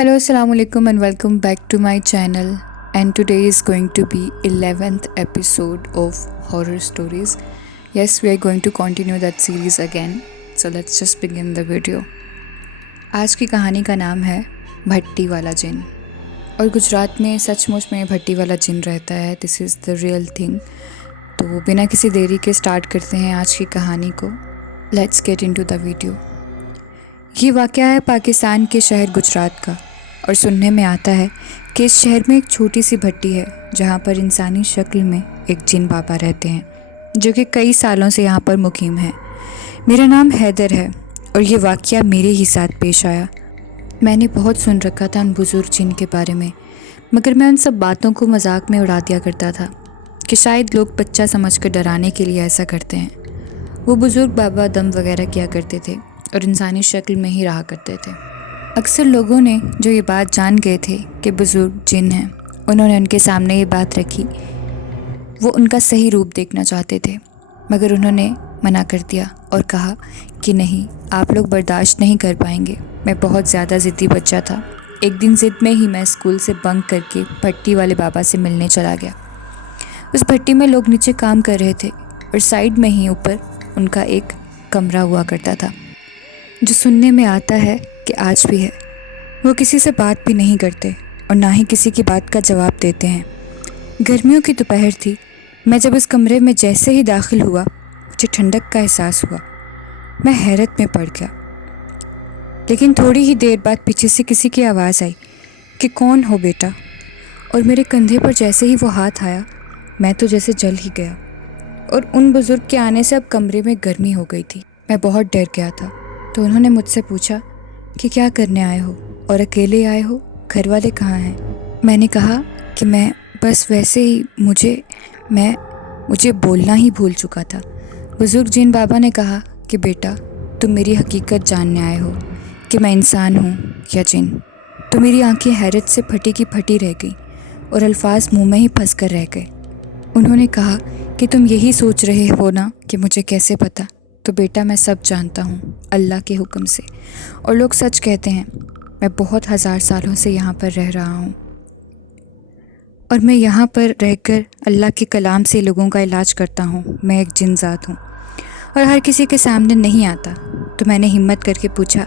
Hello, Assalamu alaikum and welcome back to my channel. And today is going to be 11th episode of horror stories. Yes, we are going to continue that series again. So let's just begin the video. आज की कहानी का नाम है भट्टी वाला जिन। और गुजरात में सचमुच में भट्टी वाला जिन रहता है। This is the real thing. तो बिना किसी देरी के स्टार्ट करते हैं आज की कहानी को। Let's get into the video. ये वाक़या है पाकिस्तान के शहर गुजरात का, और सुनने में आता है कि इस शहर में एक छोटी सी भट्टी है जहाँ पर इंसानी शक्ल में एक जिन बाबा रहते हैं जो कि कई सालों से यहाँ पर मुकीम है। मेरा नाम हैदर है और ये वाक़या मेरे ही साथ पेश आया। मैंने बहुत सुन रखा था उन बुज़ुर्ग जिन के बारे में, मगर मैं उन सब बातों को मजाक में उड़ा दिया करता था कि शायद लोग बच्चा समझ कर डराने के लिए ऐसा करते हैं। वो बुज़ुर्ग बाबा दम वगैरह किया करते थे और इंसानी शक्ल में ही रहा करते थे। अक्सर लोगों ने जो ये बात जान गए थे कि बुज़ुर्ग जिन हैं, उन्होंने उनके सामने ये बात रखी। वो उनका सही रूप देखना चाहते थे, मगर उन्होंने मना कर दिया और कहा कि नहीं, आप लोग बर्दाश्त नहीं कर पाएंगे। मैं बहुत ज़्यादा ज़िद्दी बच्चा था। एक दिन ज़िद में ही मैं स्कूल से बंक करके भट्टी वाले बाबा से मिलने चला गया। उस भट्टी में लोग नीचे काम कर रहे थे और साइड में ही ऊपर उनका एक कमरा हुआ करता था, जो सुनने में आता है कि आज भी है। वो किसी से बात भी नहीं करते और ना ही किसी की बात का जवाब देते हैं। गर्मियों की दोपहर थी। मैं जब उस कमरे में जैसे ही दाखिल हुआ, मुझे ठंडक का एहसास हुआ। मैं हैरत में पड़ गया। लेकिन थोड़ी ही देर बाद पीछे से किसी की आवाज़ आई कि कौन हो बेटा, और मेरे कंधे पर जैसे ही वो हाथ आया, मैं तो जैसे जल ही गया। और उन बुज़ुर्ग के आने से अब कमरे में गर्मी हो गई थी। मैं बहुत डर गया था। तो उन्होंने मुझसे पूछा कि क्या करने आए हो और अकेले आए हो, घर वाले कहाँ हैं? मैंने कहा कि मैं बस वैसे ही मुझे बोलना ही भूल चुका था। बुज़ुर्ग जिन बाबा ने कहा कि बेटा, तुम मेरी हकीकत जानने आए हो कि मैं इंसान हूँ या जिन। तो मेरी आंखें हैरत से फटी की फटी रह गई और अल्फाज मुंह में ही फंस कर रह गए। उन्होंने कहा कि तुम यही सोच रहे हो ना कि मुझे कैसे पता? तो बेटा, मैं सब जानता हूँ अल्लाह के हुक्म से, और लोग सच कहते हैं। मैं बहुत हज़ार सालों से यहाँ पर रह रहा हूँ और मैं यहाँ पर रहकर अल्लाह के कलाम से लोगों का इलाज करता हूँ। मैं एक जिन ज़ात हूँ और हर किसी के सामने नहीं आता। तो मैंने हिम्मत करके पूछा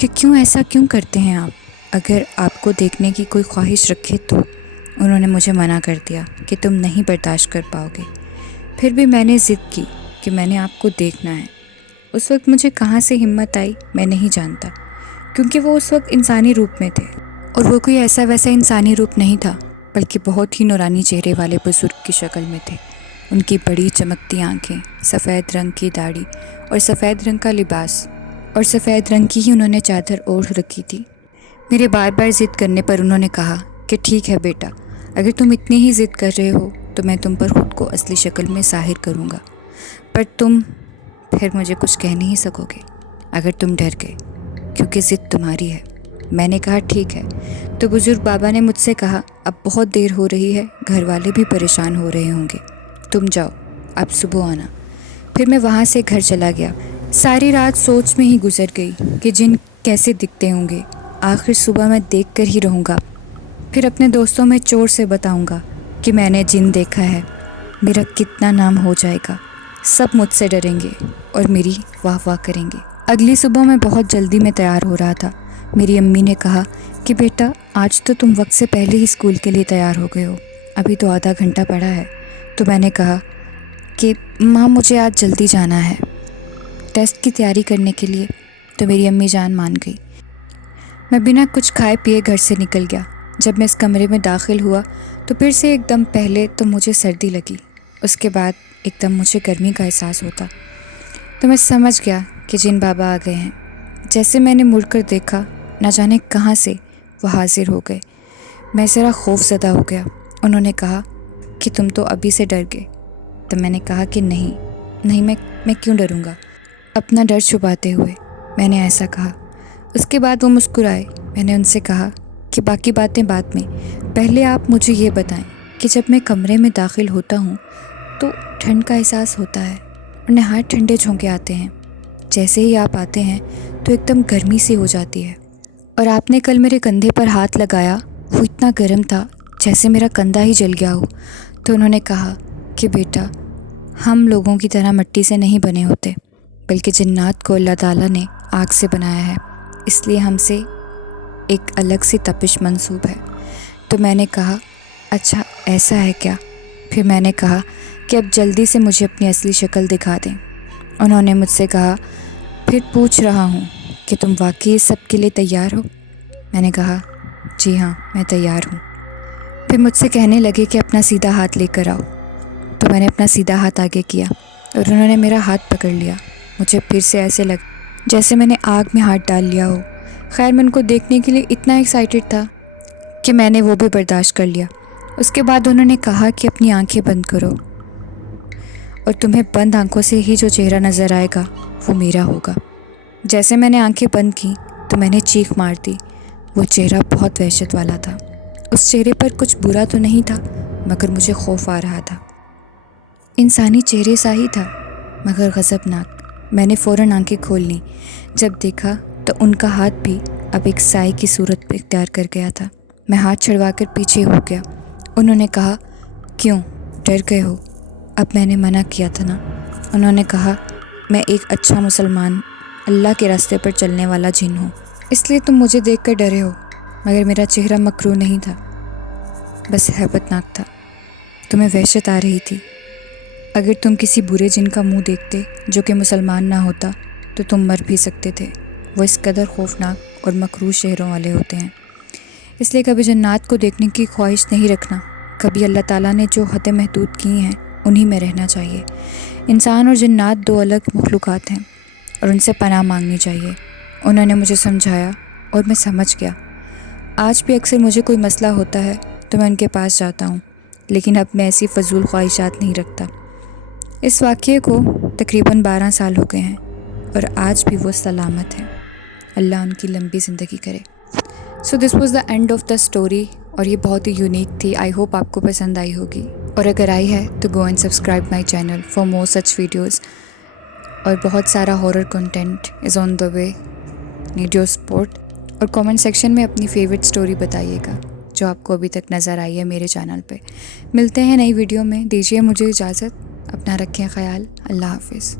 कि ऐसा क्यों करते हैं आप? अगर आपको देखने की कोई ख्वाहिश रखे तो? उन्होंने मुझे मना कर दिया कि तुम नहीं बर्दाश्त कर पाओगे। फिर भी मैंने ज़िद की कि मैंने आपको देखना है। उस वक्त मुझे कहाँ से हिम्मत आई मैं नहीं जानता, क्योंकि वो उस वक्त इंसानी रूप में थे, और वो कोई ऐसा वैसा इंसानी रूप नहीं था, बल्कि बहुत ही नूरानी चेहरे वाले बुज़ुर्ग की शक्ल में थे। उनकी बड़ी चमकती आंखें, सफ़ेद रंग की दाढ़ी और सफ़ेद रंग का लिबास, और सफ़ेद रंग की ही उन्होंने चादर ओढ़ रखी थी। मेरे बार बार ज़िद करने पर उन्होंने कहा कि ठीक है बेटा, अगर तुम इतनी ही ज़िद कर रहे हो तो मैं तुम पर ख़ुद को असली शक्ल में ज़ाहिर करूँगा, पर तुम फिर मुझे कुछ कह नहीं सकोगे अगर तुम डर गए, क्योंकि ज़िद तुम्हारी है। मैंने कहा ठीक है। तो बुज़ुर्ग बाबा ने मुझसे कहा, अब बहुत देर हो रही है, घर वाले भी परेशान हो रहे होंगे, तुम जाओ, अब सुबह आना। फिर मैं वहाँ से घर चला गया। सारी रात सोच में ही गुजर गई कि जिन कैसे दिखते होंगे। आखिर सुबह मैं देख कर ही रहूँगा, फिर अपने दोस्तों में चोर से बताऊँगा कि मैंने जिन देखा है। मेरा कितना नाम हो जाएगा, सब मुझसे डरेंगे और मेरी वाह वाह करेंगे। अगली सुबह मैं बहुत जल्दी में तैयार हो रहा था। मेरी अम्मी ने कहा कि बेटा, आज तो तुम वक्त से पहले ही स्कूल के लिए तैयार हो गए हो, अभी तो आधा घंटा पड़ा है। तो मैंने कहा कि माँ, मुझे आज जल्दी जाना है टेस्ट की तैयारी करने के लिए। तो मेरी अम्मी जान मान गई। मैं बिना कुछ खाए पिए घर से निकल गया। जब मैं इस कमरे में दाखिल हुआ तो फिर से एकदम पहले तो मुझे सर्दी लगी, उसके बाद एकदम मुझे गर्मी का एहसास होता। तो मैं समझ गया कि जिन बाबा आ गए हैं। जैसे मैंने मुड़कर देखा, ना जाने कहाँ से वो हाजिर हो गए। मैं ज़रा खौफज़दा हो गया। उन्होंने कहा कि तुम तो अभी से डर गए। तो मैंने कहा कि नहीं, मैं क्यों डरूँगा? अपना डर छुपाते हुए मैंने ऐसा कहा। उसके बाद वो मुस्कुराए। मैंने उनसे कहा कि बाकी बातें बाद में, पहले आप मुझे ये बताएं कि जब मैं कमरे में दाखिल होता हूँ तो ठंड का एहसास होता है और नहायत ठंडे झोंके आते हैं। जैसे ही आप आते हैं तो एकदम गर्मी सी हो जाती है اور آپ نے کل میرے کندھے پر ہاتھ لگایا وہ اتنا گرم تھا جیسے میرا کندھا ہی جل گیا ہو۔ تو انہوں نے کہا کہ بیٹا، ہم لوگوں کی طرح مٹی سے نہیں بنے ہوتے، بلکہ جنات کو اللہ تعالیٰ نے آگ سے بنایا ہے، اس لیے ہم سے ایک الگ سی تپش منسوب ہے۔ تو میں نے کہا اچھا ایسا ہے کیا؟ پھر میں نے کہا کہ اب جلدی سے مجھے اپنی اصلی شکل دکھا دیں۔ انہوں نے مجھ سے کہا پھر پوچھ رہا ہوں کہ تم واقعی اس سب کے لیے تیار ہو؟ میں نے کہا جی ہاں میں تیار ہوں۔ پھر مجھ سے کہنے لگے کہ اپنا سیدھا ہاتھ لے کر آؤ۔ تو میں نے اپنا سیدھا ہاتھ آگے کیا اور انہوں نے میرا ہاتھ پکڑ لیا۔ مجھے پھر سے ایسے لگ جیسے میں نے آگ میں ہاتھ ڈال لیا ہو۔ خیر میں ان کو دیکھنے کے لیے اتنا ایکسائٹیڈ تھا کہ میں نے وہ بھی برداشت کر لیا۔ اس کے بعد انہوں نے کہا کہ اپنی آنکھیں بند کرو اور تمہیں بند آنکھوں سے ہی جو چہرہ نظر آئے گا وہ میرا ہوگا۔ جیسے میں نے آنکھیں بند کی تو میں نے چیخ مار دی۔ وہ چہرہ بہت وحشت والا تھا۔ اس چہرے پر کچھ برا تو نہیں تھا مگر مجھے خوف آ رہا تھا۔ انسانی چہرے سا ہی تھا مگر غضبناک۔ میں نے فوراً آنکھیں کھول لیں۔ جب دیکھا تو ان کا ہاتھ بھی اب ایک سائے کی صورت پہ اختیار کر گیا تھا۔ میں ہاتھ چھڑوا کر پیچھے ہو گیا۔ انہوں نے کہا کیوں ڈر گئے ہو؟ اب میں نے منع کیا تھا نا۔ انہوں نے کہا میں ایک اچھا مسلمان اللہ کے راستے پر چلنے والا جن ہوں، اس لیے تم مجھے دیکھ کر ڈرے ہو، مگر میرا چہرہ مکروہ نہیں تھا، بس ہیبت ناک تھا۔ تمہیں وحشت آ رہی تھی۔ اگر تم کسی برے جن کا منہ دیکھتے جو کہ مسلمان نہ ہوتا تو تم مر بھی سکتے تھے۔ وہ اس قدر خوفناک اور مکروہ چہروں والے ہوتے ہیں، اس لیے کبھی جنات کو دیکھنے کی خواہش نہیں رکھنا۔ کبھی اللہ تعالیٰ نے جو حد محدود کی ہیں انہی میں رہنا چاہیے۔ انسان اور جنات دو الگ مخلوقات ہیں اور ان سے پناہ مانگنی چاہیے۔ انہوں نے مجھے سمجھایا اور میں سمجھ گیا۔ آج بھی اکثر مجھے کوئی مسئلہ ہوتا ہے تو میں ان کے پاس جاتا ہوں، لیکن اب میں ایسی فضول خواہشات نہیں رکھتا۔ اس واقعے کو تقریباً 12 سال ہو گئے ہیں اور آج بھی وہ سلامت ہیں۔ اللہ ان کی لمبی زندگی کرے۔ So this was the end of the story, اور یہ بہت ہی یونیک تھی۔ آئی ہوپ آپ کو پسند آئی ہوگی، اور اگر آئی ہے تو go and subscribe my channel for more such videos. اور بہت سارا horror content is on the way, need your support. اور کامنٹ سیکشن میں اپنی فیوریٹ اسٹوری بتائیے گا جو آپ کو ابھی تک نظر آئی ہے میرے چینل پہ۔ ملتے ہیں نئی ویڈیو میں، دیجیے مجھے اجازت، اپنا رکھیں خیال، اللہ حافظ۔